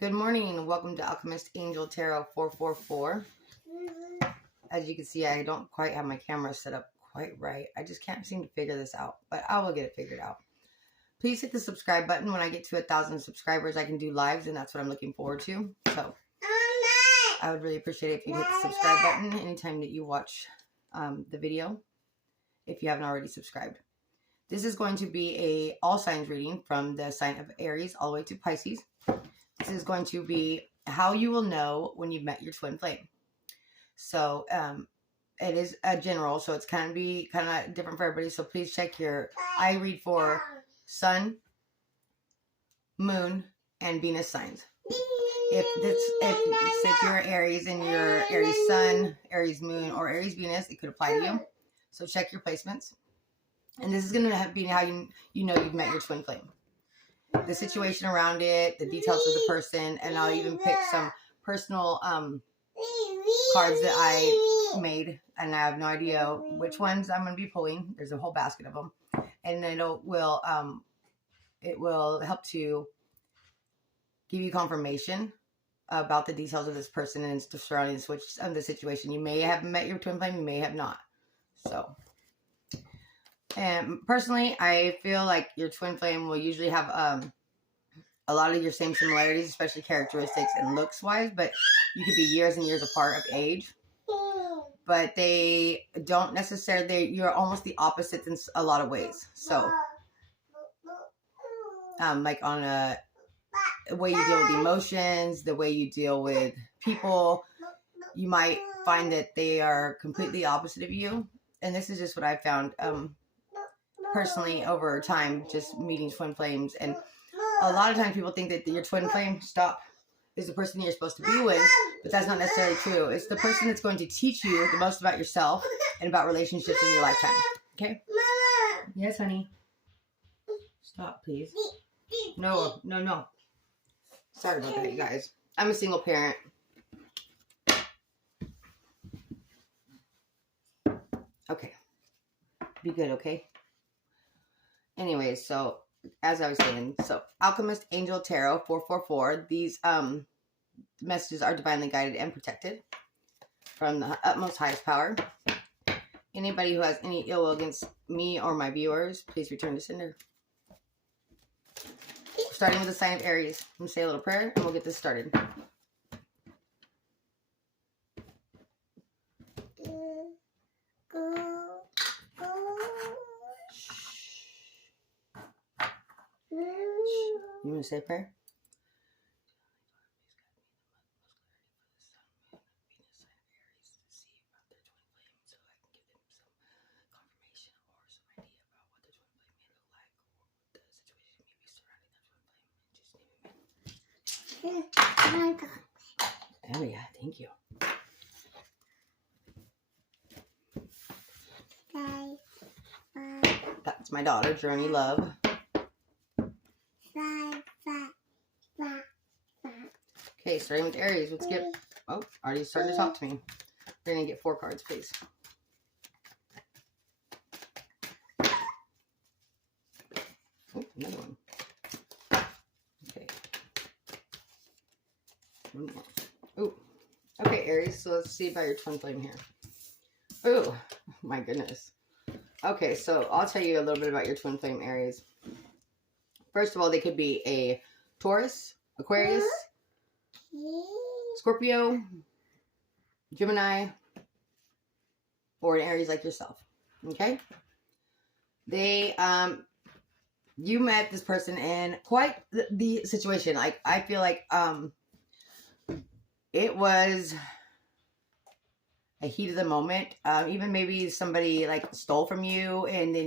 Good morning and welcome to Alchemist Angel Tarot 444. As you can see, I don't quite have my camera set up quite right. I just can't seem to figure this out, but I will get it figured out. Please hit the subscribe button. When I get to 1,000 subscribers, I can do lives, and that's what I'm looking forward to. So I would really appreciate it if you hit the subscribe button anytime that you watch the video, if you haven't already subscribed. This is going to be a all signs reading from the sign of Aries all the way to Pisces. This is going to be how you will know when you've met your twin flame. So it is a general, so it's kind of different for everybody. So please check your. I read for Sun, Moon, and Venus signs. If you're Aries and you're Aries Sun, Aries Moon, or Aries Venus, it could apply to you. So check your placements. And this is going to be how you know you've met your twin flame. The situation around it, the details of the person, and I'll even pick some personal cards that I made, and I have no idea which ones I'm going to be pulling. There's a whole basket of them, and it will help to give you confirmation about the details of this person and the surroundings of the situation. You may have met your twin flame, you may have not. So. And personally, I feel like your twin flame will usually have a lot of your same similarities, especially characteristics and looks wise, but you could be years and years apart of age. But they don't necessarily, you're almost the opposite in a lot of ways. So, like on the way you deal with emotions, the way you deal with people, you might find that they are completely opposite of you. And this is just what I found personally over time, just meeting twin flames. And a lot of times people think that your twin flame is the person you're supposed to be with, but that's not necessarily true. It's the person that's going to teach you the most about yourself and about relationships in your lifetime. Okay? Yes, honey. Stop, please. No. Sorry about that, you guys. I'm a single parent. Okay. Be good, okay? Anyways, so as I was saying, so Alchemist Angel Tarot 444, these messages are divinely guided and protected from the utmost highest power. Anybody who has any ill will against me or my viewers, please return to sender. Starting with the sign of Aries. I'm going to say a little prayer and we'll get this started. You want to say a prayer? Oh yeah, thank you. That's my daughter, Journey Love. Okay, starting with Aries, let's get... Oh, already starting to talk to me. We're going to get 4 cards, please. Oh, another one. Okay. One more. Oh, okay, Aries, so let's see about your twin flame here. Oh, my goodness. Okay, so I'll tell you a little bit about your twin flame, Aries. First of all, they could be a Taurus, Aquarius, Scorpio, Gemini, or an Aries like yourself. Okay? They, you met this person in quite the situation. Like, I feel like, it was a heat of the moment. Even maybe somebody like stole from you, and then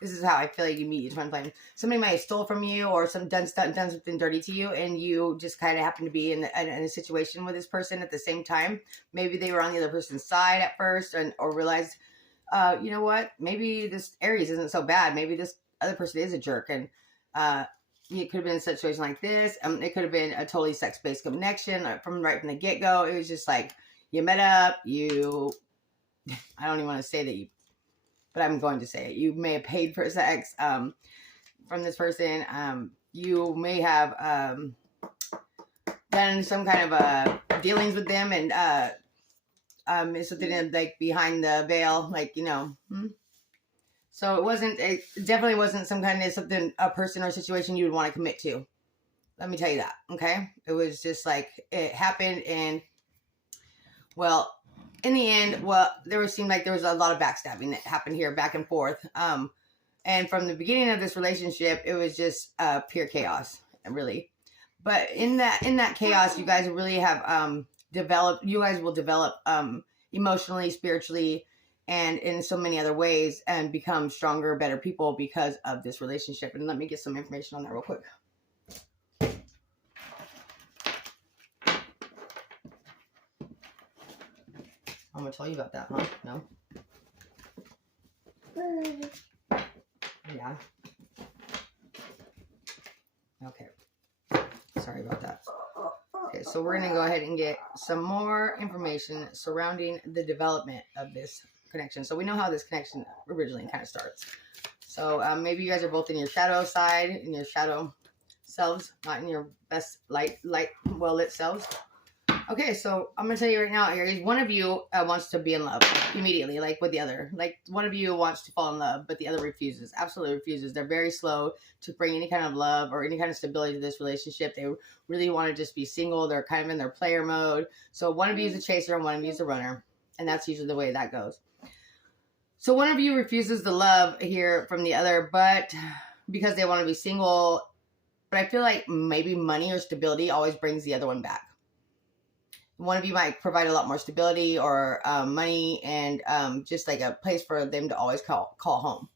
this is how I feel like you meet your twin flame. Somebody might have stole from you, or done something dirty to you, and you just kind of happen to be in a situation with this person at the same time. Maybe they were on the other person's side at first, or realized, you know what? Maybe this Aries isn't so bad. Maybe this other person is a jerk, and it could have been a situation like this. It could have been a totally sex-based connection from the get-go. It was just like, you met up, I don't even want to say that but I'm going to say it. You may have paid for sex from this person. You may have done some kind of dealings with them, and it's something like behind the veil, like, you know. So it definitely wasn't some kind of something, a person or situation you would want to commit to. Let me tell you that, okay? It was just like, it happened, and, well, in the end, well, seemed like there was a lot of backstabbing that happened here, back and forth. And from the beginning of this relationship, it was just pure chaos, really. But in that chaos, you guys really have developed. You guys will develop emotionally, spiritually, and in so many other ways, and become stronger, better people because of this relationship. And let me get some information on that real quick. I'm gonna tell you about that, huh? No. Yeah. Okay. Sorry about that. Okay, so we're going to go ahead and get some more information surrounding the development of this connection. So we know how this connection originally kind of starts. So maybe you guys are both in your shadow side, in your shadow selves, not in your best light, well-lit selves. Okay, so I'm going to tell you right now, Aries, one of you wants to be in love immediately, like with the other. Like, one of you wants to fall in love, but the other refuses, absolutely refuses. They're very slow to bring any kind of love or any kind of stability to this relationship. They really want to just be single. They're kind of in their player mode. So one of you is a chaser and one of you is a runner. And that's usually the way that goes. So one of you refuses the love here from the other, but because they want to be single. But I feel like maybe money or stability always brings the other one back. One of you might provide a lot more stability or money and just like a place for them to always call home.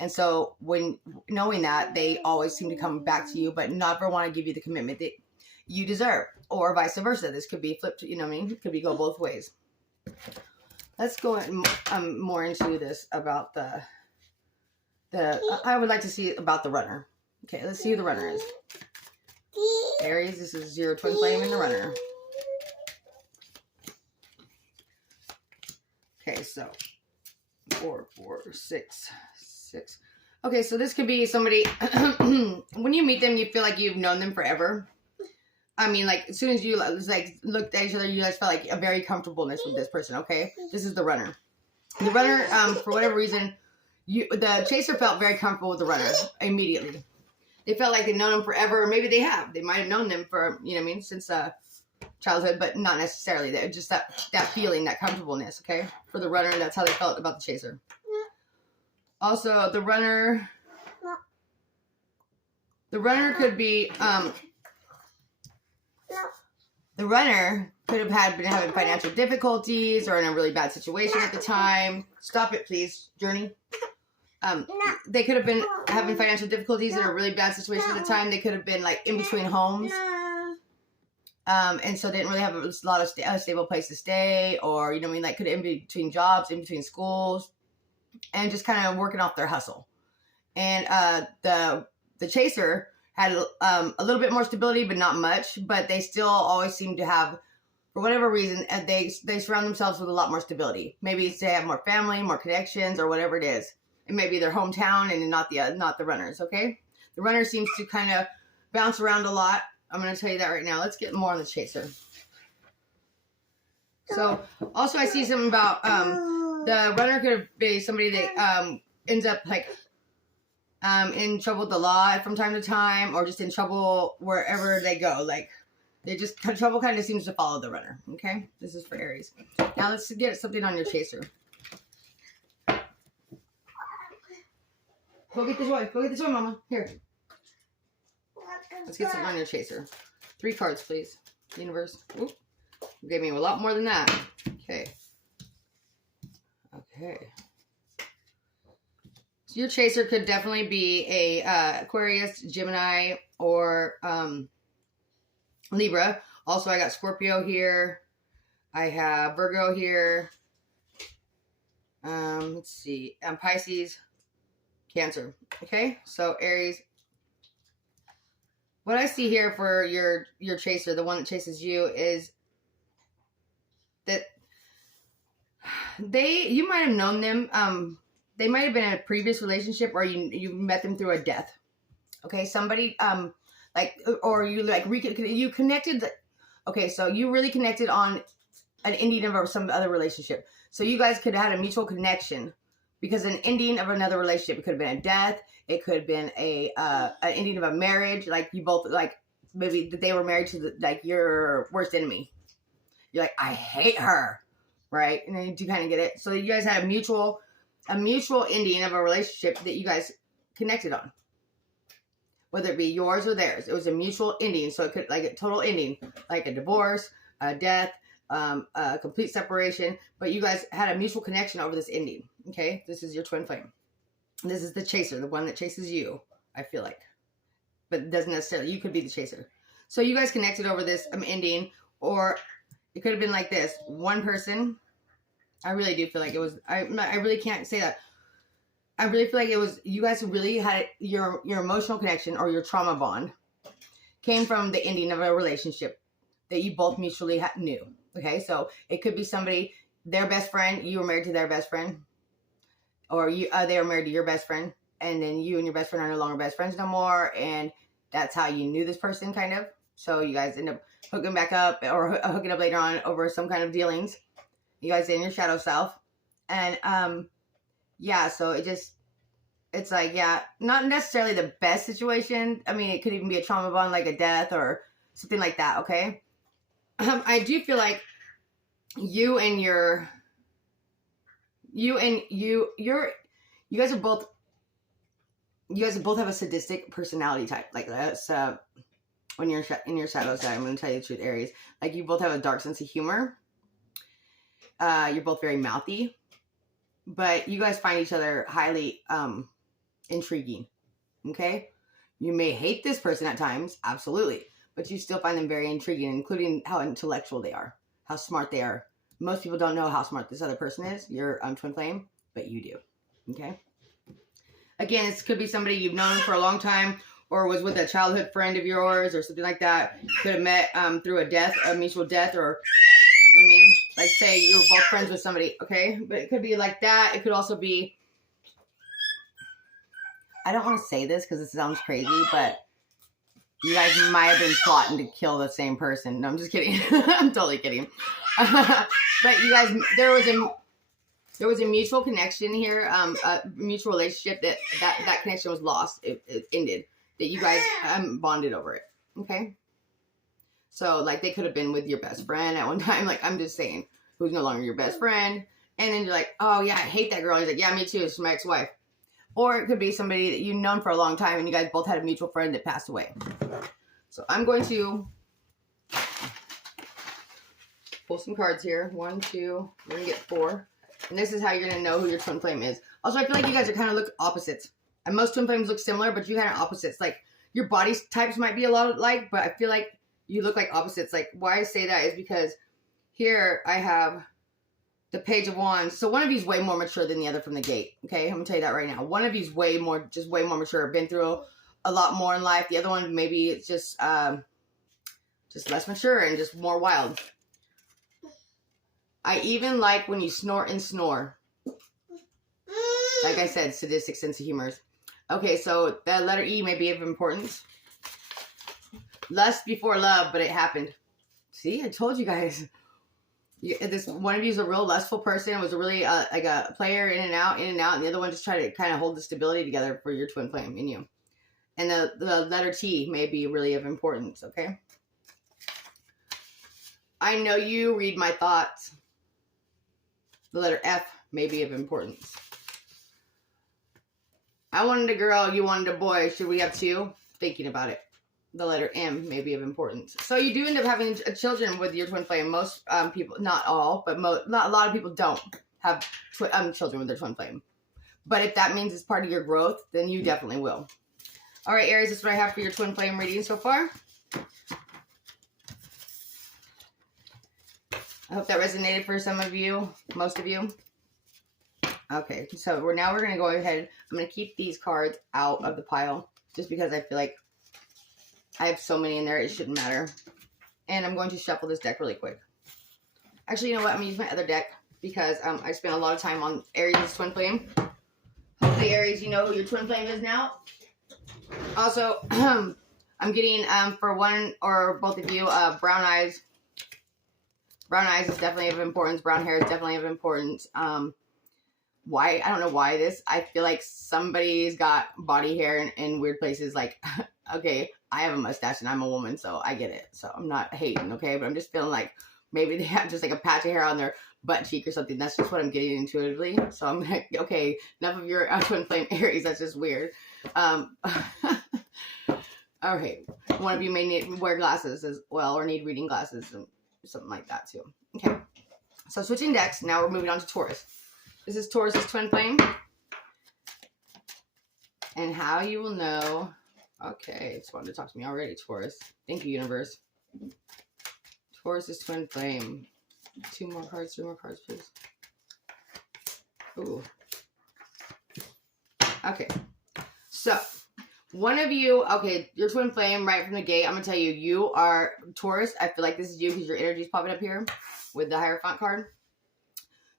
And so when knowing that, they always seem to come back to you, but never want to give you the commitment that you deserve, or vice versa. This could be flipped, you know what I mean? It could be go both ways. Let's go more into this about I would like to see about the runner. Okay, let's see who the runner is. Aries, this is your twin flame and the runner. Okay, so 4, 4, 6, 6. Okay, so this could be somebody, when you meet them, you feel like you've known them forever. I mean, like, as soon as you looked at each other, you guys felt like a very comfortableness with this person, okay? This is the runner. The runner, for whatever reason, the chaser felt very comfortable with the runner immediately. They felt like they've known them forever. Maybe they have. They might have known them for, you know what I mean, since childhood, but not necessarily. Just that feeling, that comfortableness, okay? For the runner, that's how they felt about the chaser. Also, the runner could be, the runner could have been having financial difficulties or in a really bad situation at the time. Stop it, please, Journey. They could have been having financial difficulties in a really bad situation at the time. They could have been like in between homes. And so they didn't really have a lot of stable place to stay, or, you know what I mean, like could in between jobs, in between schools, and just kind of working off their hustle. And the chaser had a little bit more stability, but not much. But they still always seem to have, for whatever reason, they surround themselves with a lot more stability. Maybe they have more family, more connections, or whatever it is. It may be their hometown and not the runners. Okay, the runner seems to kind of bounce around a lot. I'm going to tell you that right now. Let's get more on the chaser. So, also I see something about the runner could be somebody that ends up like in trouble with the law from time to time, or just in trouble wherever they go. Like, trouble kind of seems to follow the runner. Okay, this is for Aries. Now let's get something on your chaser. Go get the toy. Go get the toy, Mama. Here. Let's get something on your chaser. 3 cards, please. Universe. Oop. You gave me a lot more than that. Okay. Okay. So your chaser could definitely be a Aquarius, Gemini, or Libra. Also, I got Scorpio here. I have Virgo here. Let's see. Pisces, Cancer. Okay. So Aries. What I see here for your chaser, the one that chases you, is that you might have known them. They might have been in a previous relationship, or you met them through a death. Okay, somebody or you connected. Okay, so you really connected on an ending of some other relationship. So you guys could have had a mutual connection because an ending of another relationship, it could have been a death. It could have been an ending of a marriage. Like you both, like maybe they were married to like your worst enemy. You're like, I hate her, right? And then you do kind of get it. So you guys had a mutual ending of a relationship that you guys connected on, whether it be yours or theirs. It was a mutual ending, so it could like a total ending, like a divorce, a death, a complete separation. But you guys had a mutual connection over this ending. Okay, this is your twin flame. This is the chaser, the one that chases you. I feel like, but it doesn't necessarily. You could be the chaser. So you guys connected over this ending, or it could have been like this. One person, I really do feel like it was, I really can't say that. I really feel like it was, you guys really had your emotional connection or your trauma bond came from the ending of a relationship that you both mutually knew. Okay, so it could be somebody, their best friend, you were married to their best friend, or they were married to your best friend, and then you and your best friend are no longer best friends no more, and that's how you knew this person, kind of. So you guys end up hooking back up or hooking up later on over some kind of dealings. You guys in your shadow self. And yeah, so it's like, yeah, not necessarily the best situation. I mean, it could even be a trauma bond, like a death or something like that, okay? I do feel like you guys both have a sadistic personality type. Like that's when you're in your shadow side, I'm going to tell you the truth, Aries. Like you both have a dark sense of humor. You're both very mouthy, but you guys find each other highly intriguing. Okay, you may hate this person at times, absolutely, but you still find them very intriguing, including how intellectual they are, how smart they are. Most people don't know how smart this other person is, your twin flame, but you do. Okay. Again, this could be somebody you've known for a long time, or was with a childhood friend of yours, or something like that. Could have met through a mutual death, or you know what I mean, like say you were both friends with somebody. Okay, but it could be like that. It could also be. I don't want to say this because it sounds crazy, but you guys might have been plotting to kill the same person. No, I'm just kidding. I'm totally kidding. But you guys, there was a mutual connection here, a mutual relationship that connection was lost. It ended. That you guys bonded over it. Okay. So like they could have been with your best friend at one time. Like I'm just saying, who's no longer your best friend, and then you're like, oh yeah, I hate that girl. He's like, yeah, me too. She's my ex-wife. Or it could be somebody that you've known for a long time and you guys both had a mutual friend that passed away. So I'm going to pull some cards here. 1, 2, we're going to get 4. And this is how you're going to know who your twin flame is. Also, I feel like you guys are kind of look opposites. And most twin flames look similar, but you kind of opposites. Like your body types might be a lot alike, but I feel like you look like opposites. Like why I say that is because here I have the Page of Wands. So one of you is way more mature than the other from the gate. Okay, I'm gonna tell you that right now. One of you is way more mature, been through a lot more in life. The other one maybe it's just less mature and just more wild. I even like when you snort and snore. Like I said, sadistic sense of humor. Okay, so the letter E may be of importance. Lust before love, but it happened. See, I told you guys. This one of you is a real lustful person. Was a really like a player in and out, and the other one just tried to kind of hold the stability together for your twin flame in you. And the letter T may be really of importance. Okay. I know you read my thoughts. The letter F may be of importance. I wanted a girl, you wanted a boy. Should we have 2? Thinking about it. The letter M may be of importance. So you do end up having children with your twin flame. Most people, not all, but not a lot of people don't have children with their twin flame. But if that means it's part of your growth, then you definitely will. All right, Aries, this is what I have for your twin flame reading so far. I hope that resonated for some of you, most of you. Okay, so we're going to go ahead. I'm going to keep these cards out of the pile just because I feel like I have so many in there, it shouldn't matter. And I'm going to shuffle this deck really quick. Actually, you know what? I'm going to use my other deck because I spent a lot of time on Aries' twin flame. Hopefully, Aries, you know who your twin flame is now. Also, I'm getting, for one or both of you, brown eyes, Brown eyes is definitely of importance. Brown hair is definitely of importance. Why? I don't know why this. I feel like somebody's got body hair in weird places. Like, okay, I have a mustache and I'm a woman, so I get it. So I'm not hating, okay? But I'm just feeling like maybe they have just like a patch of hair on their butt cheek or something. That's just what I'm getting intuitively. So I'm like, okay, enough of your twin flame Aries. That's just weird. Okay, one of you may need wear glasses as well, or need reading glasses and something like that too. Okay, so switching decks. Now we're moving on to Taurus. This is Taurus's twin flame, and how you will know. Okay, it's wanting to talk to me already, Taurus. Thank you, universe. Taurus's twin flame. 2 more cards, please. Ooh. Okay, so one of you, okay, your twin flame right from the gate. I'm gonna tell you, you are Taurus. I feel like this is you because your energy is popping up here with the Hierophant card.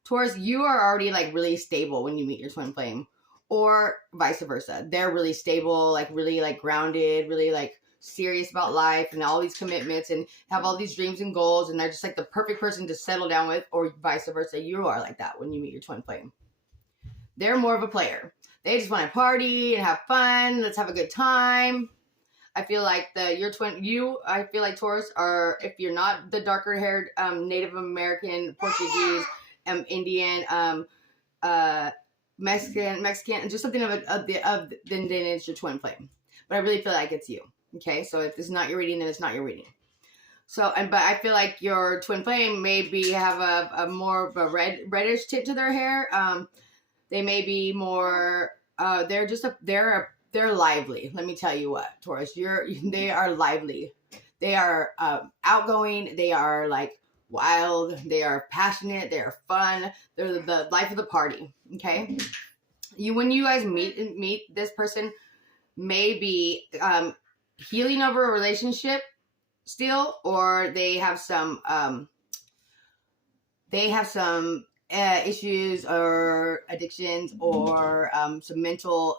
Taurus, you are already like really stable when you meet your twin flame, or vice versa. They're really stable, like really like grounded, really like serious about life and all these commitments and have all these dreams and goals, and they're just like the perfect person to settle down with, or vice versa. You are like that when you meet your twin flame. They're more of a player. They just want to party and have fun. Let's have a good time. I feel like I feel like Taurus are, if you're not the darker haired Native American, Portuguese, Indian, Mexican, and just something then it's your twin flame. But I really feel like it's you. Okay, so if this is not your reading, then it's not your reading. So, but I feel like your twin flame maybe have a more of a reddish tint to their hair. They may be more. They're lively. Let me tell you what, Taurus. They are lively. They are outgoing. They are like wild. They are passionate. They are fun. They're the life of the party. Okay. When you guys meet this person, may be healing over a relationship still, or they have some issues or addictions, or some mental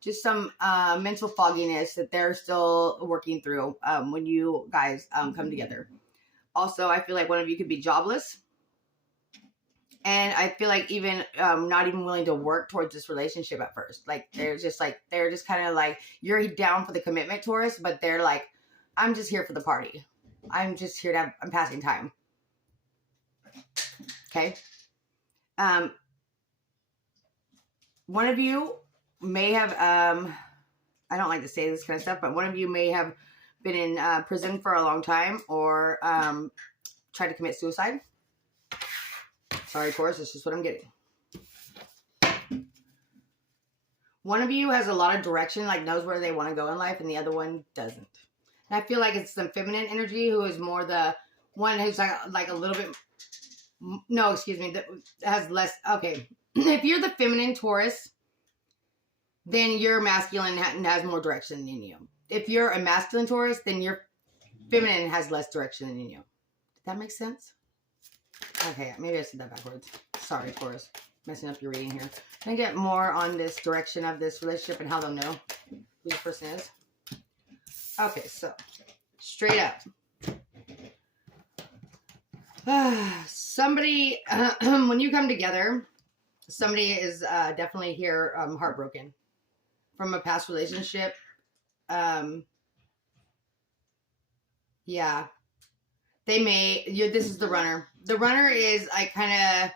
just some mental fogginess that they're still working through when you guys come together. Also, I feel like one of you could be jobless, and I feel like even not even willing to work towards this relationship at first. Like they're just kind of like, you're down for the commitment, Taurus, but they're like, I'm just here for the party. I'm just here I'm passing time. Okay. One of you may have, I don't like to say this kind of stuff, but one of you may have been in prison for a long time, or tried to commit suicide. Sorry, Taurus, it's just what I'm getting. One of you has a lot of direction, like knows where they want to go in life, and the other one doesn't. And I feel like it's the feminine energy who is more the one who's like a little bit, no, excuse me, that has less, okay. If you're the feminine Taurus, then your masculine has more direction than you. If you're a masculine Taurus, then your feminine has less direction than you. Did that make sense? Okay, maybe I said that backwards. Sorry, Taurus. Messing up your reading here. Can I get more on this direction of this relationship and how they'll know who the person is? Okay, so straight up. Somebody, when you come together, somebody is definitely here heartbroken from a past relationship. Yeah. They may, this is the runner. The runner is like kind of,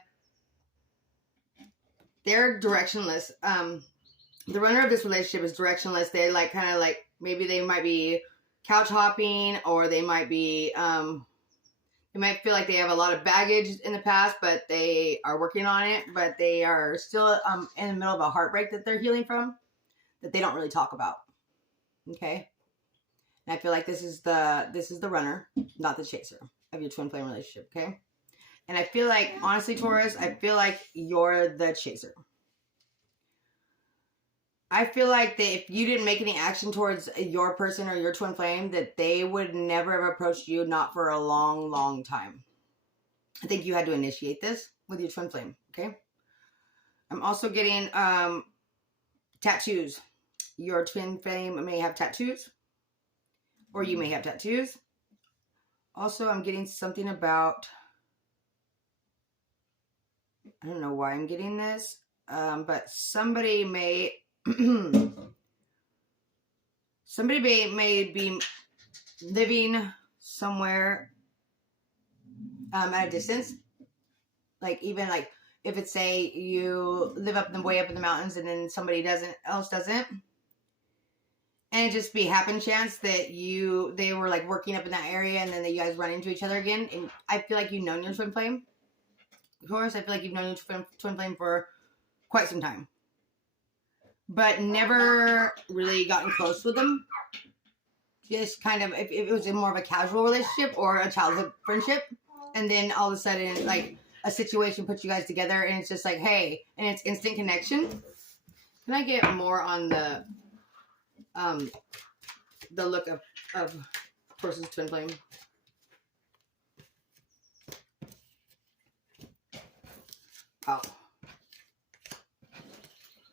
they're directionless. The runner of this relationship is directionless. They like kind of like, maybe they might be couch hopping, or they might be, they might feel like they have a lot of baggage in the past, but they are working on it, but they are still in the middle of a heartbreak that they're healing from, that they don't really talk about. Okay. And I feel like this is the runner, not the chaser of your twin flame relationship. Okay. And I feel like, honestly, Taurus, I feel like you're the chaser. I feel like that if you didn't make any action towards your person or your twin flame, that they would never have approached you, not for a long, long time. I think you had to initiate this with your twin flame, okay? I'm also getting tattoos. Your twin flame may have tattoos, or you may have tattoos. Also, I'm getting something about, I don't know why I'm getting this, but somebody may, somebody may be living somewhere at a distance. Like, even like if it's, say you live way up in the mountains and then somebody else doesn't. And it just be happen chance that they were like working up in that area and then you guys run into each other again. And I feel like you've known your twin flame. Of course, I feel like you've known your twin flame for quite some time. But never really gotten close with them. Just kind of, if it was more of a casual relationship or a childhood friendship. And then all of a sudden, like, a situation puts you guys together and it's just like, hey, and it's instant connection. Can I get more on the look of Taurus's twin flame? Oh.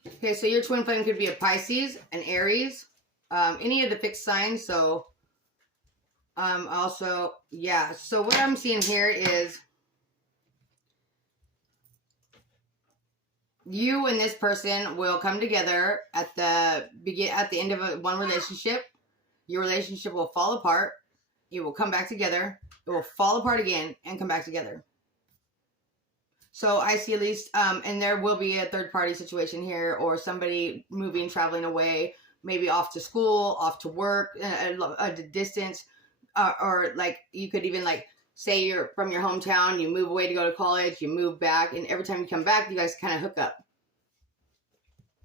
Okay, so your twin flame could be a Pisces, an Aries, any of the fixed signs. So, also, yeah. So what I'm seeing here is you and this person will come together at the end of one relationship. Your relationship will fall apart. It will come back together. It will fall apart again and come back together. So I see at least, and there will be a third party situation here, or somebody moving, traveling away, maybe off to school, off to work, a distance, or like you could even like say you're from your hometown, you move away to go to college, you move back, and every time you come back, you guys kind of hook up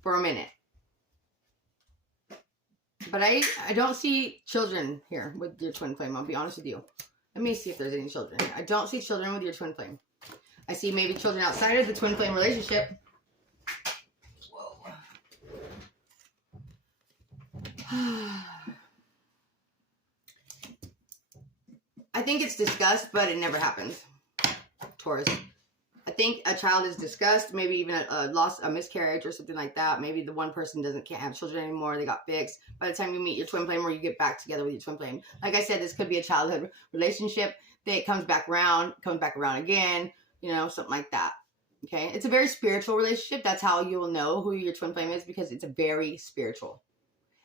for a minute. But I don't see children here with your twin flame. I'll be honest with you. Let me see if there's any children here. I don't see children with your twin flame. I see maybe children outside of the twin flame relationship. Whoa. I think it's discussed, but it never happens. Taurus. I think a child is discussed, maybe even a miscarriage or something like that. Maybe the one person can't have children anymore. They got fixed. By the time you meet your twin flame or you get back together with your twin flame. Like I said, this could be a childhood relationship that comes back around again. You know, something like that. Okay. It's a very spiritual relationship. That's how you will know who your twin flame is, because it's a very spiritual.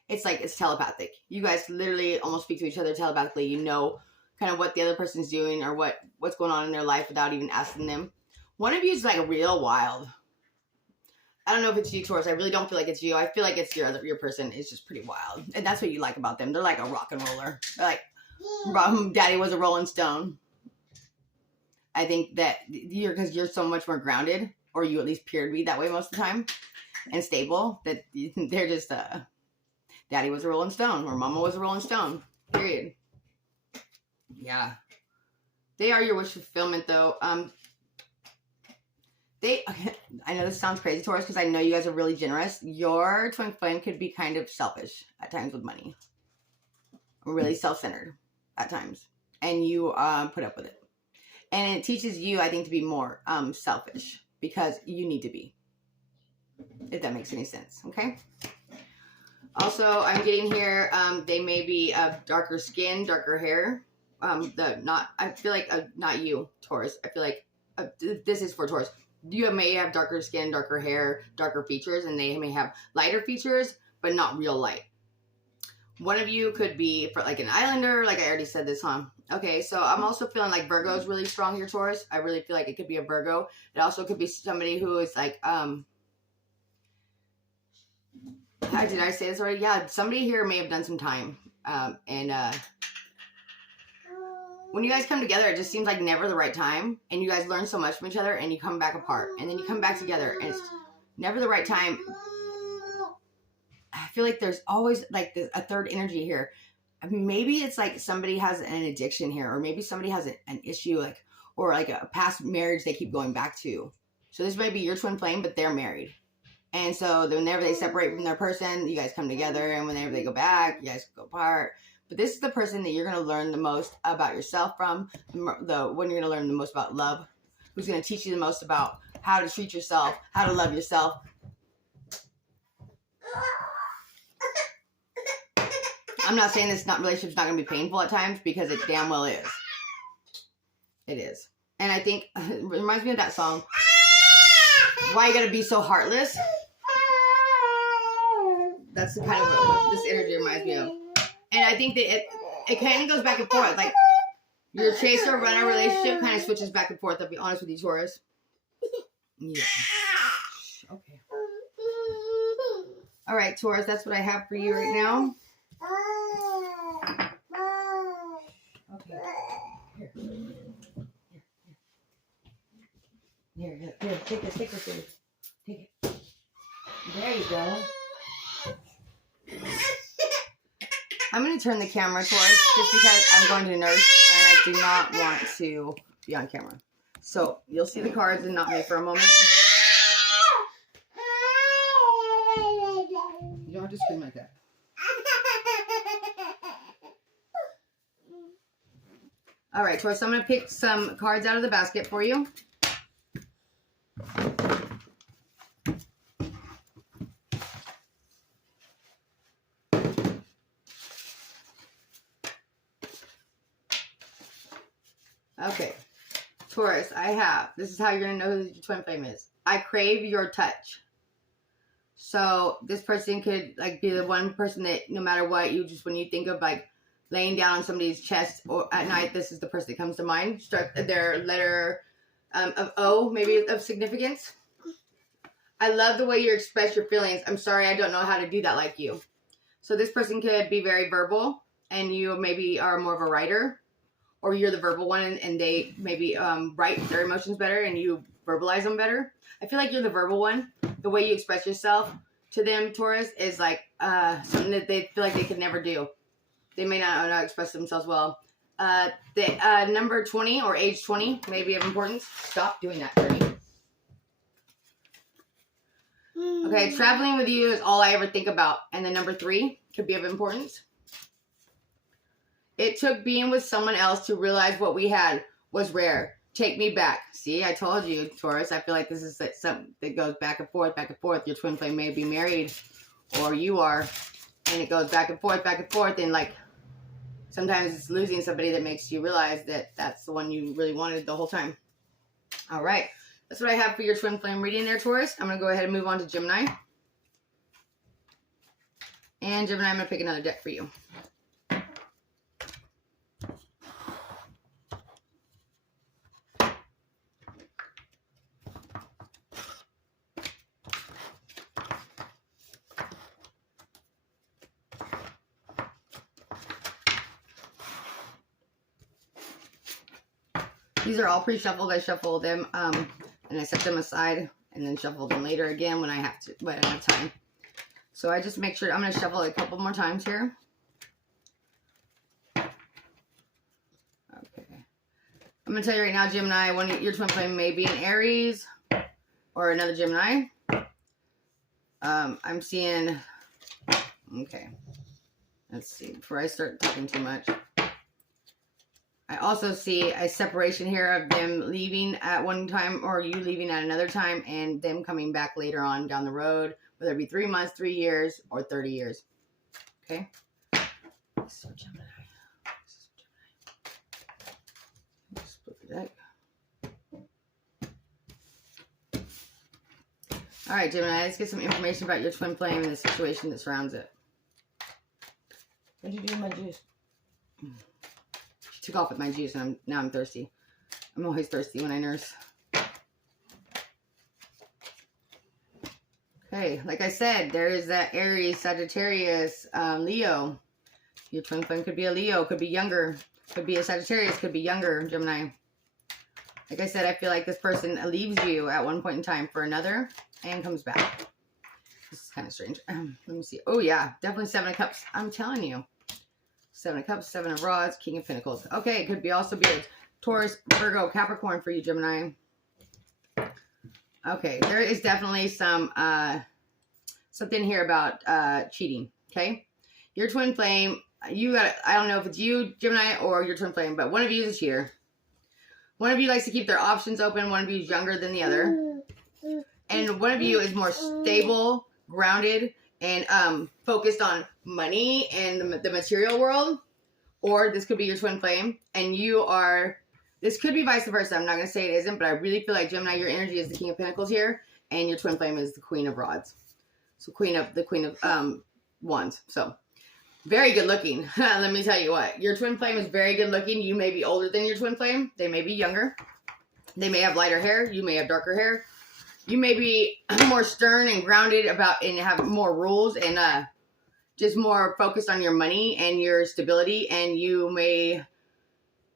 It's like, it's telepathic. You guys literally almost speak to each other telepathically. You know kind of what the other person's doing or what's going on in their life without even asking them. One of you is like real wild. I don't know if it's you, Taurus. I really don't feel like it's you. I feel like it's your person is just pretty wild. And that's what you like about them. They're like a rock and roller. They're like, Daddy was a Rolling Stone. I think that because you're so much more grounded, or you at least appear to be that way most of the time, and stable, that they're just, Daddy was a Rolling Stone, or Mama was a Rolling Stone, period. Yeah. They are your wish fulfillment, though. I know this sounds crazy, Taurus, because I know you guys are really generous. Your twin flame could be kind of selfish at times with money. Really self-centered at times. And you put up with it. And it teaches you, I think, to be more selfish, because you need to be. If that makes any sense, okay? Also, I'm getting here, they may be of darker skin, darker hair. I feel like, not you, Taurus. I feel like this is for Taurus. You may have darker skin, darker hair, darker features, and they may have lighter features, but not real light. One of you could be for like an islander, like I already said this, huh? Okay, so I'm also feeling like Virgo is really strong here, Taurus. I really feel like it could be a Virgo. It also could be somebody who is like, did I say this already? Yeah, somebody here may have done some time. When you guys come together, it just seems like never the right time. And you guys learn so much from each other, and you come back apart. And then you come back together, and it's never the right time. I feel like there's always like a third energy here. Maybe it's like somebody has an addiction here, or maybe somebody has an issue, like, or like a past marriage they keep going back to. So this may be your twin flame, but they're married. And so whenever they separate from their person, you guys come together, and whenever they go back, you guys go apart. But this is the person that you're going to learn the most about yourself from, when you're going to learn the most about love, who's going to teach you the most about how to treat yourself, how to love yourself. I'm not saying this relationship's not going to be painful at times, because it damn well is. It is. And I think it reminds me of that song, Why You Gotta Be So Heartless. That's the kind of what this energy reminds me of. And I think that it kind of goes back and forth. Like your chaser runner relationship kind of switches back and forth. I'll be honest with you, Taurus. Yeah. Okay. All right, Taurus, that's what I have for you right now. Okay. Here, take this, take it. There you go. I'm going to turn the camera towards just because I'm going to nurse and I do not want to be on camera. So you'll see the cards and not me for a moment. You don't have to scream like that. All right, Taurus, so I'm going to pick some cards out of the basket for you. Okay, Taurus, this is how you're going to know who your twin flame is. I crave your touch. So this person could like be the one person that no matter what, when you think of like laying down on somebody's chest or at night, this is the person that comes to mind. Start their letter of O, maybe of significance. I love the way you express your feelings. I'm sorry, I don't know how to do that like you. So this person could be very verbal and you maybe are more of a writer. Or you're the verbal one and they maybe write their emotions better and you verbalize them better. I feel like you're the verbal one. The way you express yourself to them, Taurus, is like something that they feel like they could never do. They may not express themselves well. The number 20 or age 20 may be of importance. Stop doing that for me. Okay, traveling with you is all I ever think about. And the number 3 could be of importance. It took being with someone else to realize what we had was rare. Take me back. See, I told you, Taurus. I feel like this is something that goes back and forth, back and forth. Your twin flame may be married, or you are, and it goes back and forth, and like sometimes it's losing somebody that makes you realize that that's the one you really wanted the whole time. All right, that's what I have for your twin flame reading there, Taurus. I'm gonna go ahead and move on to Gemini, and Gemini, I'm gonna pick another deck for you. These are all pre-shuffled. I shuffle them and I set them aside and then shuffle them later again when I have to, when I have time. So I just make sure, I'm going to shuffle a couple more times here. Okay. I'm going to tell you right now, Gemini, your twin flame may be an Aries or another Gemini. I'm seeing, okay. Let's see, before I start talking too much. I also see a separation here of them leaving at one time or you leaving at another time and them coming back later on down the road, whether it be 3 months, 3 years, or 30 years. Okay? So Gemini. Let's flip the deck. All right, Gemini, let's get some information about your twin flame and the situation that surrounds it. What'd you do with my juice? Took off with my juice and now I'm thirsty. I'm always thirsty when I nurse. Okay, like I said, there is that Aries, Sagittarius, Leo. Your twin flame could be a Leo, could be younger, could be a Sagittarius, could be younger, Gemini. Like I said, I feel like this person leaves you at one point in time for another and comes back. This is kind of strange. Let me see. Oh yeah, definitely 7 of Cups. I'm telling you. 7 of Cups, 7 of Rods, King of Pentacles. Okay, it could be also be a Taurus, Virgo, Capricorn for you, Gemini. Okay, there is definitely some something here about cheating. Okay, your twin flame. You got. I don't know if it's you, Gemini, or your twin flame, but one of you is a cheater. One of you likes to keep their options open. One of you is younger than the other, and one of you is more stable, grounded, and focused on money and the material world. Or this could be your twin flame, and you are This could be vice versa. I'm not going to say it isn't, but I really feel like Gemini, your energy is the King of Pentacles here, and your twin flame is the Queen of Rods. So Queen of Wands. So very good looking. Let me tell you what. Your twin flame is very good looking. You may be older than your twin flame. They may be younger. They may have lighter hair. You may have darker hair. You may be more stern and grounded and have more rules and just more focused on your money and your stability, and you may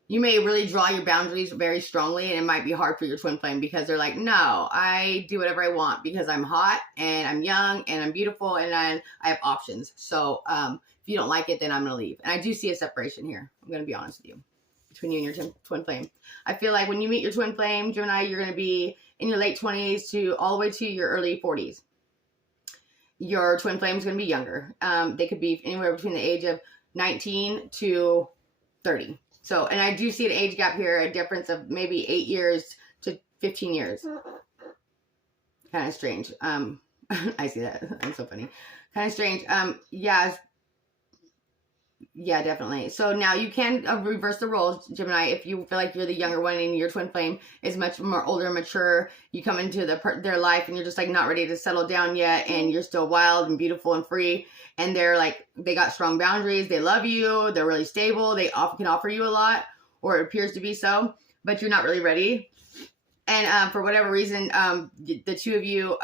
really draw your boundaries very strongly, and it might be hard for your twin flame because they're like, no, I do whatever I want because I'm hot and I'm young and I'm beautiful and I have options. So if you don't like it, then I'm going to leave. And I do see a separation here. I'm going to be honest with you, between you and your twin flame. I feel like when you meet your twin flame, Gemini, you're going to be in your late 20s to all the way to your early 40s. Your twin flame is going to be younger. They could be anywhere between the age of 19 to 30. So, and I do see an age gap here, a difference of maybe 8 years to 15 years. Kind of strange. I see that. That's so funny. Kind of strange. Yeah, definitely. So now you can reverse the roles, Gemini, if you feel like you're the younger one and your twin flame is much more older and mature. You come into their life and you're just like not ready to settle down yet, and you're still wild and beautiful and free. And they're like, they got strong boundaries. They love you. They're really stable. They often can offer you a lot, or it appears to be so, but you're not really ready. And for whatever reason, the two of you,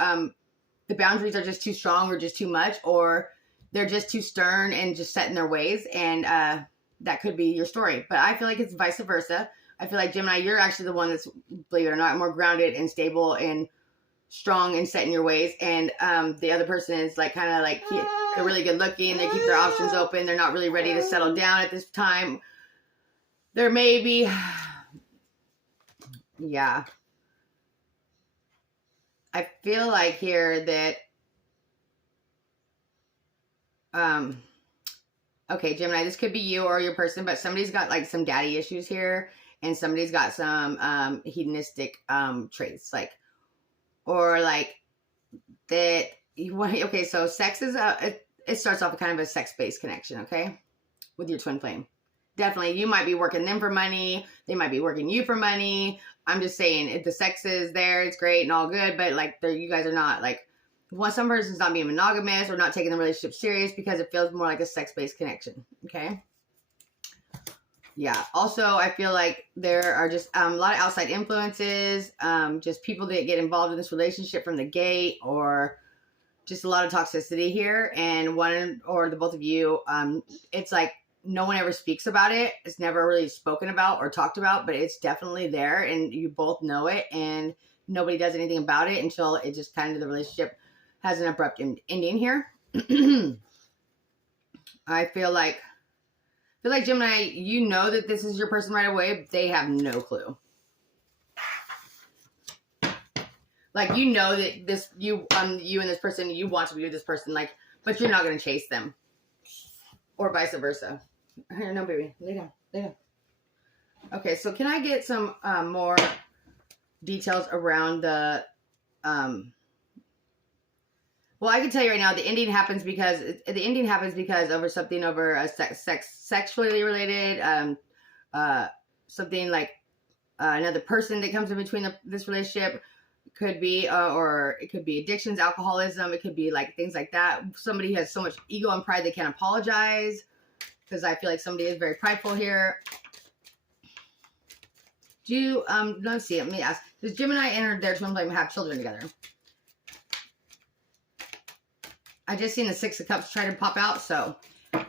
the boundaries are just too strong or just too much, or they're just too stern and just set in their ways. And that could be your story. But I feel like it's vice versa. I feel like, Gemini, you're actually the one that's, believe it or not, more grounded and stable and strong and set in your ways. And the other person is like kind of like, they're really good looking. They keep their options open. They're not really ready to settle down at this time. There may be, yeah. I feel like here that, okay, Gemini, this could be you or your person, but somebody's got like some daddy issues here, and somebody's got some hedonistic traits, like, or like that. Okay, so sex is it starts off with kind of a sex-based connection, okay, with your twin flame. Definitely, you might be working them for money. They might be working you for money. I'm just saying, if the sex is there, it's great and all good, but like, you guys are not like, some person's not being monogamous or not taking the relationship serious because it feels more like a sex-based connection, okay? Yeah. Also, I feel like there are just a lot of outside influences, just people that get involved in this relationship from the gate, or just a lot of toxicity here. And one or the both of you, it's like no one ever speaks about it. It's never really spoken about or talked about, but it's definitely there, and you both know it, and nobody does anything about it until it just kind of, the relationship has an abrupt ending here. I feel like Gemini, you know that this is your person right away, but they have no clue. Like, you know that you and this person, you want to be with this person, like, but you're not going to chase them, or vice versa. Here, no, baby, lay down, lay down. Okay, so can I get some more details around the well, I can tell you right now, the ending happens because over a sexually related, something like another person that comes in between this relationship. Could be, or it could be addictions, alcoholism. It could be like things like that. Somebody has so much ego and pride they can't apologize, because I feel like somebody is very prideful here. Let's see. Let me ask. Does Gemini and their twin flame have children together? I just seen the Six of Cups try to pop out, so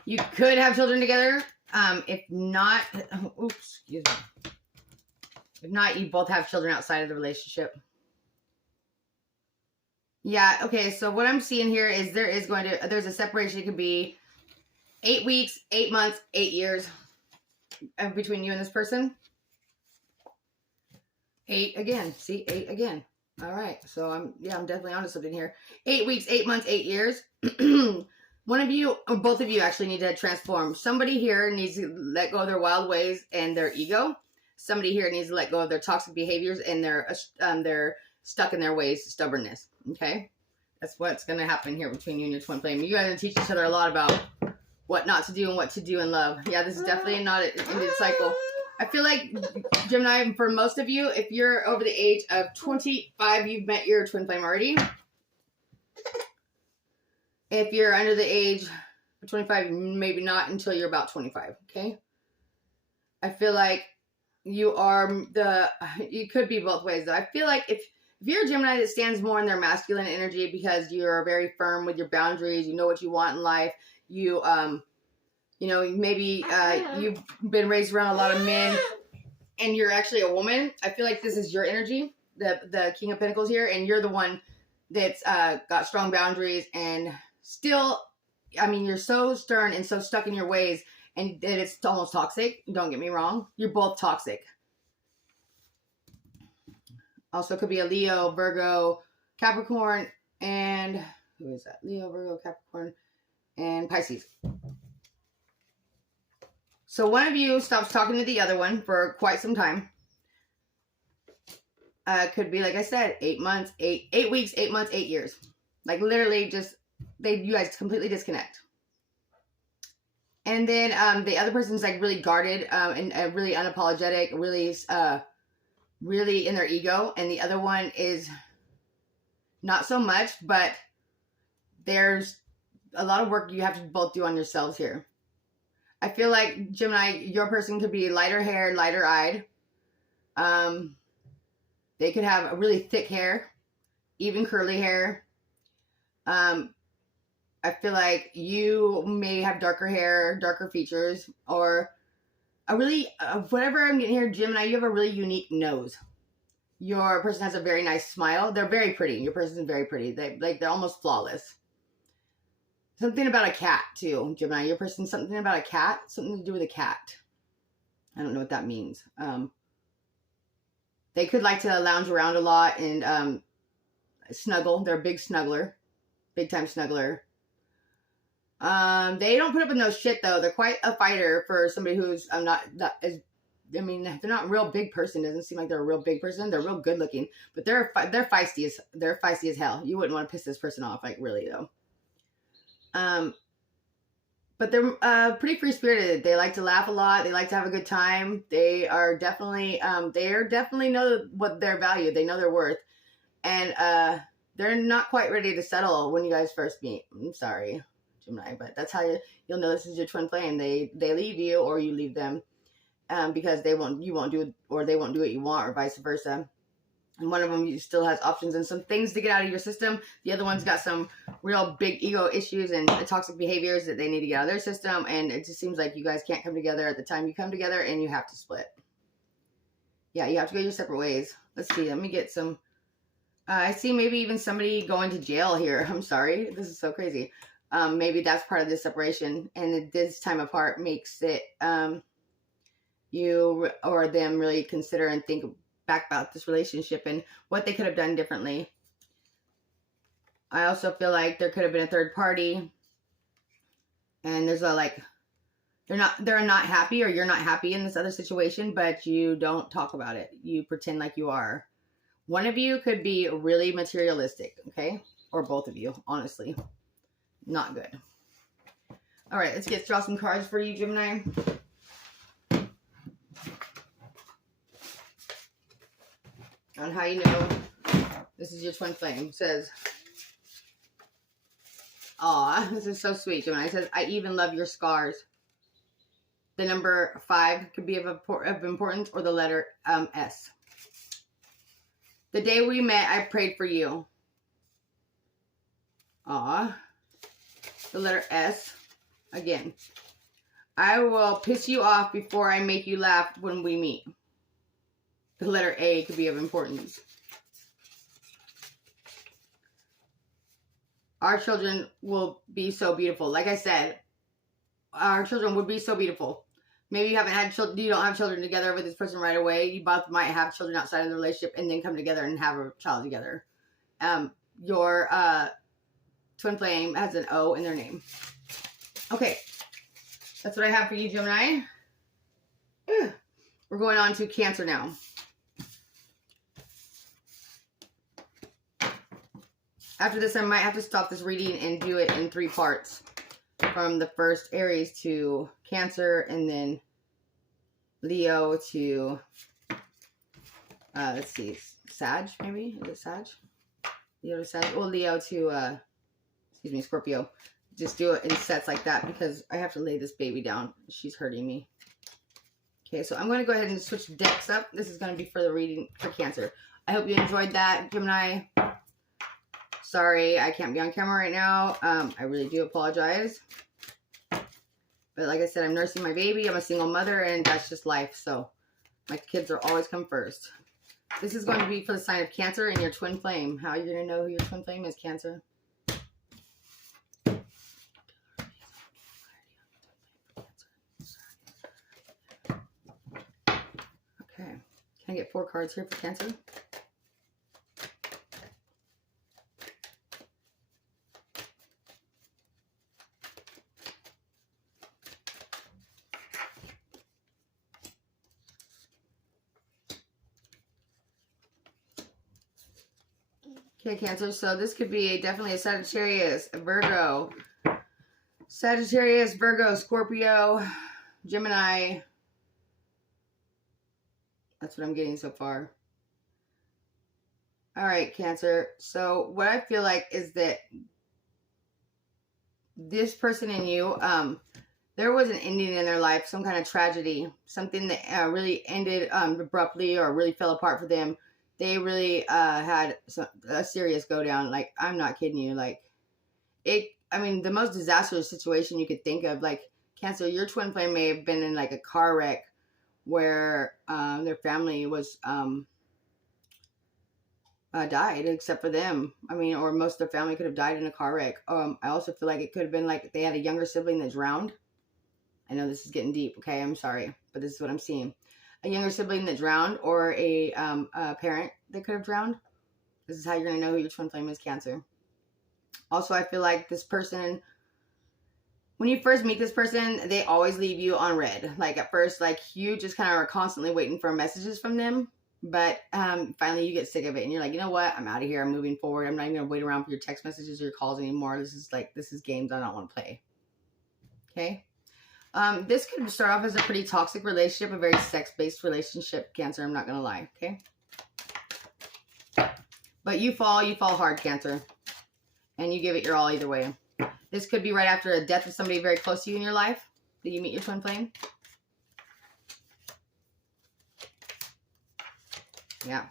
you could have children together. If not, oops, excuse me. If not, you both have children outside of the relationship. Yeah, okay, so what I'm seeing here is there's a separation. It could be 8 weeks, 8 months, 8 years between you and this person. 8 again. See, 8 again. All right, so I'm definitely onto something here. 8 weeks, 8 months, 8 years. One of you, or both of you, actually need to transform. Somebody here needs to let go of their wild ways and their ego. Somebody here needs to let go of their toxic behaviors and they're stuck in their ways, stubbornness. Okay, that's what's going to happen here between you and your twin flame. You guys are going to teach each other a lot about what not to do and what to do in love. Yeah, this is definitely not an ended cycle. I feel like, Gemini, for most of you, if you're over the age of 25, you've met your twin flame already. If you're under the age of 25, maybe not until you're about 25, okay? I feel like you could be both ways, though. I feel like if you're a Gemini that stands more in their masculine energy because you're very firm with your boundaries, you know what you want in life, you know, maybe you've been raised around a lot of men and you're actually a woman. I feel like this is your energy, the King of Pentacles here, and you're the one that's got strong boundaries and still, I mean, you're so stern and so stuck in your ways and it's almost toxic. Don't get me wrong. You're both toxic. Also could be a Leo, Virgo, Capricorn, and who is that? Leo, Virgo, Capricorn, and Pisces. So one of you stops talking to the other one for quite some time. Could be, like I said, 8 months, 8 weeks, 8 months, 8 years. Like literally just, you guys completely disconnect. And then the other person's like really guarded and really unapologetic, really in their ego. And the other one is not so much, but there's a lot of work you have to both do on yourselves here. I feel like, Gemini, your person could be lighter haired, lighter eyed. They could have a really thick hair, even curly hair. I feel like you may have darker hair, darker features, or a really, whatever I'm getting here, Gemini, you have a really unique nose. Your person has a very nice smile. They're very pretty. Your person's very pretty. They're almost flawless. Something about a cat, too, Gemini. Your person, something about a cat. Something to do with a cat. I don't know what that means. They could like to lounge around a lot and snuggle. They're a big snuggler. Big time snuggler. They don't put up with no shit, though. They're quite a fighter for somebody who's they're not a real big person. Doesn't seem like they're a real big person. They're real good looking. But they're feisty as hell. You wouldn't want to piss this person off, like, really, though. But they're pretty free-spirited. They like to laugh a lot. They like to have a good time. They are definitely know what their value. They know their worth. And they're not quite ready to settle when you guys first meet. I'm sorry, Gemini, but that's how you'll know this is your twin flame. They leave you or you leave them because they won't do what you want, or vice versa. And one of them still has options and some things to get out of your system. The other one's got some real big ego issues and toxic behaviors that they need to get out of their system. And it just seems like you guys can't come together at the time you come together, and you have to split. Yeah, you have to go your separate ways. Let's see. Let me get some. I see maybe even somebody going to jail here. I'm sorry. This is so crazy. Maybe that's part of this separation. And this time apart makes it you or them really consider and think back about this relationship and what they could have done differently. I also feel like there could have been a third party, and there's a like they're not happy, or you're not happy in this other situation, but you don't talk about it. You pretend like you are. One of you could be really materialistic, okay? Or both of you, honestly. Not good. All right, let's draw some cards for you, Gemini. On how you know this is your twin flame. It says, aw, this is so sweet, Gemini. It says, I even love your scars. The number 5 could be of importance, or the letter S. The day we met, I prayed for you. Aw. The letter S. Again. I will piss you off before I make you laugh when we meet. The letter A could be of importance. Our children will be so beautiful. Like I said, our children would be so beautiful. Maybe you haven't had children, you don't have children together with this person right away. You both might have children outside of the relationship and then come together and have a child together. Your twin flame has an O in their name. Okay. That's what I have for you, Gemini. We're going on to Cancer now. After this, I might have to stop this reading and do it in 3 parts. From the first Aries to Cancer, and then Leo to, let's see, Sag, maybe? Is it Sag? Leo to Sag. Well, Leo to, excuse me, Scorpio. Just do it in sets like that because I have to lay this baby down. She's hurting me. Okay, so I'm going to go ahead and switch decks up. This is going to be for the reading for Cancer. I hope you enjoyed that, Gemini. Sorry, I can't be on camera right now. I really do apologize. But like I said, I'm nursing my baby. I'm a single mother, and that's just life. So my kids are always come first. This is going to be for the sign of Cancer and your twin flame. How are you going to know who your twin flame is, Cancer? Okay. Can I get 4 cards here for Cancer? Okay, Cancer, so this could be definitely a Sagittarius, a Virgo, Sagittarius, Virgo, Scorpio, Gemini. That's what I'm getting so far. All right, Cancer. So what I feel like is that this person and you, there was an ending in their life, some kind of tragedy, something that really ended abruptly or really fell apart for them. They really had a serious go down. Like, I'm not kidding you. Like, I mean, the most disastrous situation you could think of. Like, Cancer, your twin flame may have been in like a car wreck where their family was died except for them. I mean, or most of their family could have died in a car wreck. I also feel like it could have been like they had a younger sibling that drowned. I know this is getting deep. Okay, I'm sorry, but this is what I'm seeing. A younger sibling that drowned, or a parent that could have drowned. This is how you're going to know who your twin flame is, Cancer. Also, I feel like this person, when you first meet this person, they always leave you on red. Like, at first, like, you just kind of are constantly waiting for messages from them. But finally, you get sick of it. And you're like, you know what? I'm out of here. I'm moving forward. I'm not even going to wait around for your text messages or your calls anymore. This is games I don't want to play. Okay? This could start off as a pretty toxic relationship, a very sex-based relationship, Cancer. I'm not going to lie, okay? But you fall hard, Cancer. And you give it your all either way. This could be right after a death of somebody very close to you in your life that you meet your twin flame. Yeah.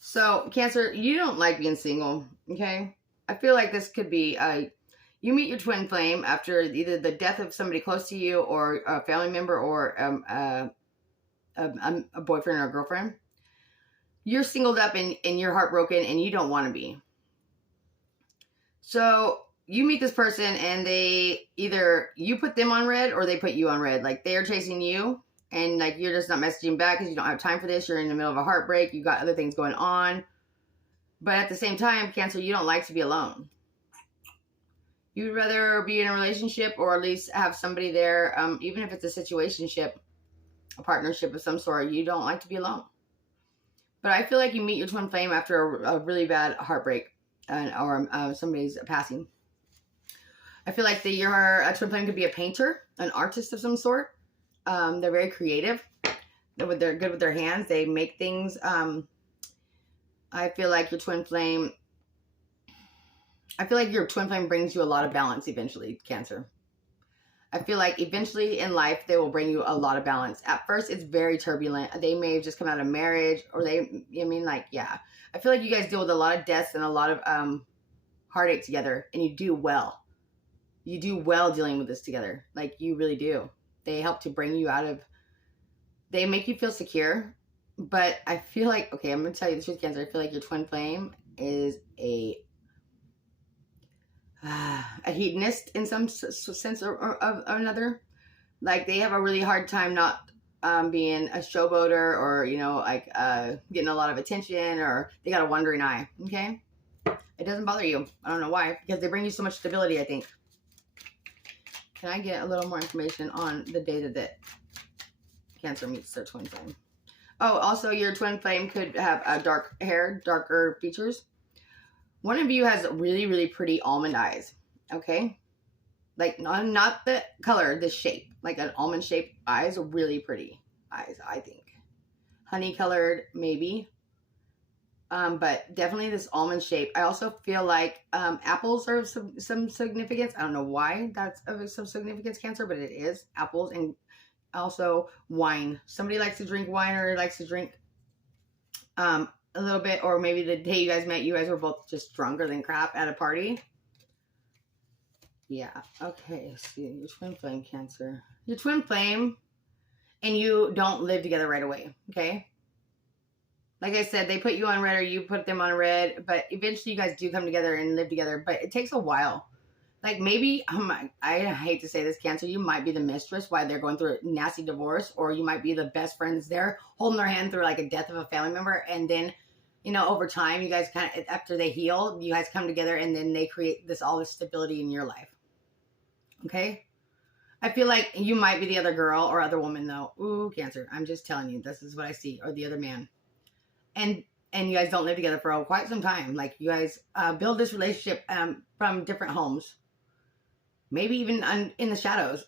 So, Cancer, you don't like being single, okay? I feel like this could be you meet your twin flame after either the death of somebody close to you or a family member or a boyfriend or a girlfriend. You're singled up and you're heartbroken and you don't want to be. So you meet this person and they either you put them on red or they put you on red. Like, they're chasing you and like you're just not messaging back because you don't have time for this. You're in the middle of a heartbreak. You got other things going on. But at the same time, Cancer, you don't like to be alone. You'd rather be in a relationship or at least have somebody there, even if it's a situationship, a partnership of some sort. You don't like to be alone. But I feel like you meet your twin flame after a really bad heartbreak or somebody's passing. I feel like your twin flame could be a painter, an artist of some sort. They're very creative. They're good with their hands. They make things. I feel like your twin flame brings you a lot of balance eventually, Cancer. I feel like eventually in life, they will bring you a lot of balance. At first, it's very turbulent. They may have just come out of marriage or yeah. I feel like you guys deal with a lot of deaths and a lot of heartache together, and you do well. You do well dealing with this together. Like, you really do. They help to bring you out of, they make you feel secure. But I feel like, okay, I'm going to tell you the truth, Cancer. I feel like your twin flame is a hedonist in some sense or another. Like, they have a really hard time not being a showboater or, getting a lot of attention, or they got a wandering eye, okay? It doesn't bother you. I don't know why, because they bring you so much stability, I think. Can I get a little more information on the data that Cancer meets their twin flame? Oh, also, your twin flame could have dark hair, darker features. One of you has really, really pretty almond eyes, okay? Like, not the color, the shape. Like, an almond-shaped eyes are really pretty. eyes, I think. Honey colored, maybe. But definitely this almond shape. I also feel like apples are of some significance. I don't know why that's of some significance, Cancer, but it is. Apples and also wine. Somebody likes to drink wine or likes to drink a little bit, or maybe the day you guys met, you guys were both just drunker than crap at a party. Yeah. Okay. See, your twin flame, Cancer. Your twin flame, and you don't live together right away. Okay. Like I said, they put you on red or you put them on red, but eventually you guys do come together and live together, but it takes a while. Like maybe, I hate to say this, Cancer, you might be the mistress while they're going through a nasty divorce, or you might be the best friends there holding their hand through like a death of a family member. And then, you know, over time, you guys kind of, after they heal, you guys come together and then they create all this stability in your life. Okay. I feel like you might be the other girl or other woman though. Ooh, Cancer. I'm just telling you, this is what I see, or the other man. And you guys don't live together for quite some time. Like you guys build this relationship from different homes. Maybe even in the shadows.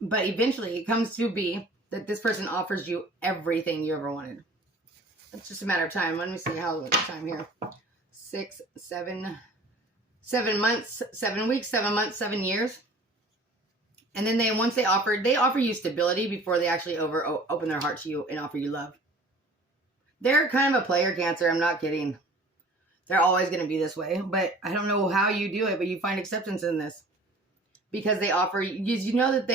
But eventually it comes to be that this person offers you everything you ever wanted. It's just a matter of time. Let me see how much time here. 6, 7 months, 7 weeks, 7 months, 7 years. And then once they offer you stability before they actually open their heart to you and offer you love. They're kind of a player, Cancer. I'm not kidding. They're always going to be this way. But I don't know how you do it, but you find acceptance in this. Because they offer you know that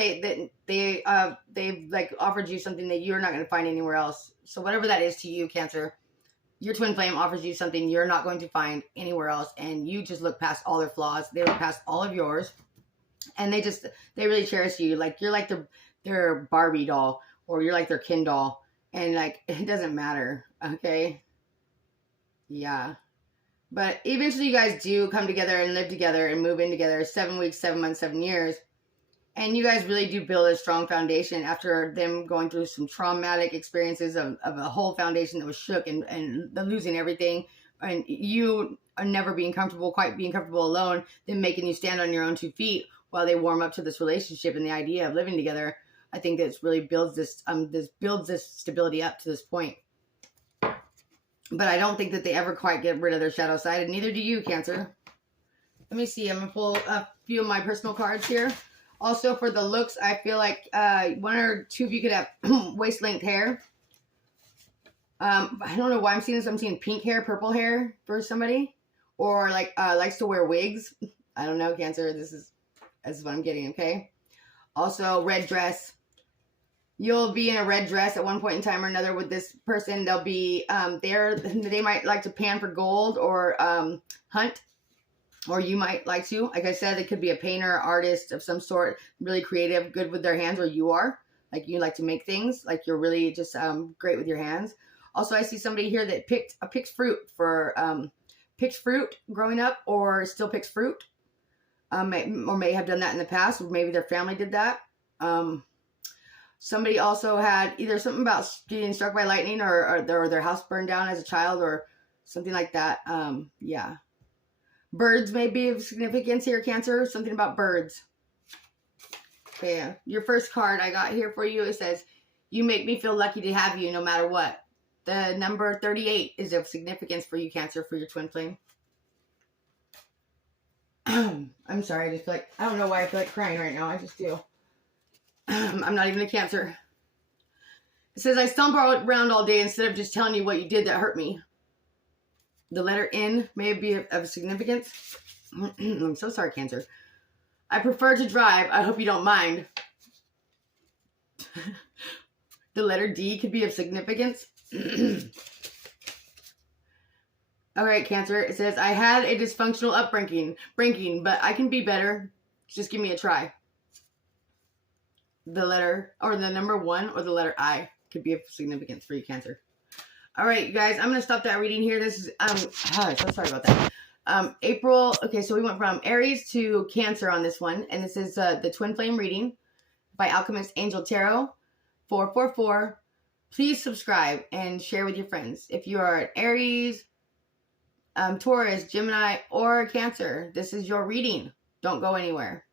they've like offered you something that you're not going to find anywhere else. So whatever that is to you, Cancer, your twin flame offers you something you're not going to find anywhere else. And you just look past all their flaws. They look past all of yours. And they really cherish you. Like you're like their Barbie doll, or you're like their Ken doll. And like, it doesn't matter. Okay. Yeah. But eventually you guys do come together and live together and move in together. 7 weeks, 7 months, 7 years. And you guys really do build a strong foundation after them going through some traumatic experiences of a whole foundation that was shook and losing everything. And you are never quite being comfortable alone, then making you stand on your own 2 feet while they warm up to this relationship and the idea of living together. I think that really builds this stability up to this point. But I don't think that they ever quite get rid of their shadow side, and neither do you, Cancer. Let me see. I'm going to pull a few of my personal cards here. Also, for the looks, I feel like 1 or 2 of you could have waist-length hair. I don't know why I'm seeing this. I'm seeing pink hair, purple hair for somebody. Or like likes to wear wigs. I don't know, Cancer. This is what I'm getting, okay? Also, red dress. You'll be in a red dress at one point in time or another with this person. They'll be they might like to pan for gold or hunt, or you might like to. Like I said, it could be a painter, artist of some sort, really creative, good with their hands, or you are. Like you like to make things, like you're really just great with your hands. Also, I see somebody here that picks fruit growing up, or still picks fruit, or may have done that in the past, or maybe their family did that. Somebody also had either something about getting struck by lightning or their house burned down as a child or something like that. Yeah. Birds may be of significance here, Cancer. Something about birds. Okay. Your first card I got here for you, it says, you make me feel lucky to have you no matter what. The number 38 is of significance for you, Cancer, for your twin flame. I'm sorry. I just feel like, I don't know why I feel like crying right now. I just do. I'm not even a Cancer. It says, I stumble around all day instead of just telling you what you did that hurt me. The letter N may be of significance. I'm so sorry, Cancer. I prefer to drive. I hope you don't mind. The letter D could be of significance. All right, Cancer. It says, I had a dysfunctional upbringing, but I can be better. Just give me a try. The letter, or the number 1, or the letter I could be of significance for you, Cancer. All right, you guys, I'm going to stop that reading here. This is, so sorry about that. April, okay, so we went from Aries to Cancer on this one, and this is the Twin Flame reading by Alchemist Angel Tarot, 444. Please subscribe and share with your friends. If you are an Aries, Taurus, Gemini, or Cancer, this is your reading. Don't go anywhere.